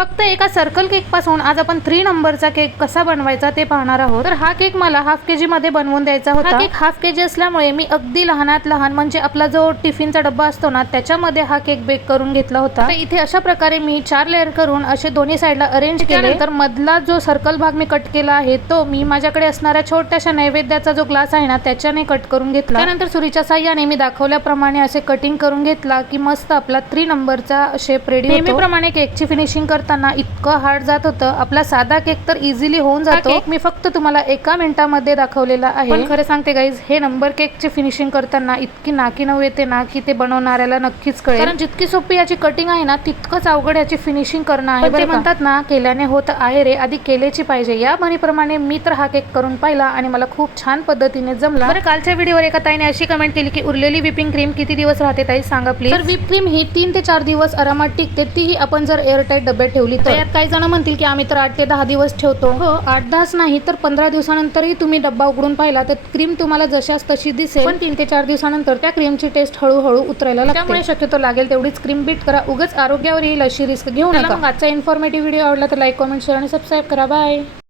फक्त एका circle cake पासून आज आपण 3 नंबरचा केक कसा बनवायचा ते पाहणार आहोत। तर हा केक मला हाफ केजी मध्ये बनवून द्यायचा होता। हा केक हाफ केजी असल्यामुळे मी अगदी लहानात लहान म्हणजे आपला जो टिफिनचा डब्बा असतो ना त्याच्यामध्ये हा केक बेक करून घेतला होता। तर इथे अशा प्रकारे मी 4 लेअर करून असे दोन्ही साइडला अरेंज केले। तर मधला जो सर्कल भाग मी कट केला आहे तो मी माझ्याकडे असणाऱ्या छोट्याशा नैवेद्याचा जो ग्लास आहे ना त्याच्याने कट करून घेतला। त्यानंतर सुरीच्या साहाय्याने मी दाखवल्याप्रमाणे असे कटिंग करून घेतला की मस्त आपला 3 नंबरचा शेप रेडी होतो। नेहमीप्रमाणे केकची फिनिशिंग करताना इतकं हार्ड जात होतं, आपला साधा केक तर इझिली होऊन जातो। केक मी फक्त तुम्हाला 1 मिनिटामध्ये दाखवलेला आहे। पण खरं सांगते गाईज, हे नंबर केकची फिनिशिंग करताना इतकी नाकी नऊ येते ना की ते बनवणाऱ्याला नक्कीच कळेल। कारण जितकी सोपी याची कटिंग आहे ना तितकंच अवघड याची फिनिशिंग करणं आहे। ते म्हणतात ना, केल्याने होत आहे रे, आधी केलेची पाहिजे। या म्हणीप्रमाणे मी तर हा केक करून पाहिला आणि मला खूप छान पद्धतीने जमला। बरं, कालच्या व्हिडिओवर एका ताईने अशी कमेंट केली की उरलेली व्हिपिंग क्रीम किती दिवस राहते ताई सांगा प्लीज। तर व्हिप क्रीम ही 3 ते 4 दिवस आरामात टिकते, तीही आपण जर एअरटाईट डब्यात ठेवली तर। यात काही जण म्हणतील की आम्ही तर 8 ते 10 दिवस ठेवतो। हो, 8-10 नाही तर 15 दिवसानंतरही तुम्ही डब्बा उघडून पाहिला तर क्रीम तुम्हाला जशाच तशी दिसेल। पण 3 ते 4 दिवसानंतर त्या क्रीमची टेस्ट हळूहळू उतरायला लागते। त्यामुळे शक्यतो लागेल तेवढीच क्रीम बीट करा, उगाच आरोग्यावर येईल अशी रिस्क घेऊ नका। मग आजचा इन्फॉर्मेटिव्ह व्हिडिओ आवडला तर लाईक, कमेंट, शेअर आणि सबस्क्राईब करा। बाय।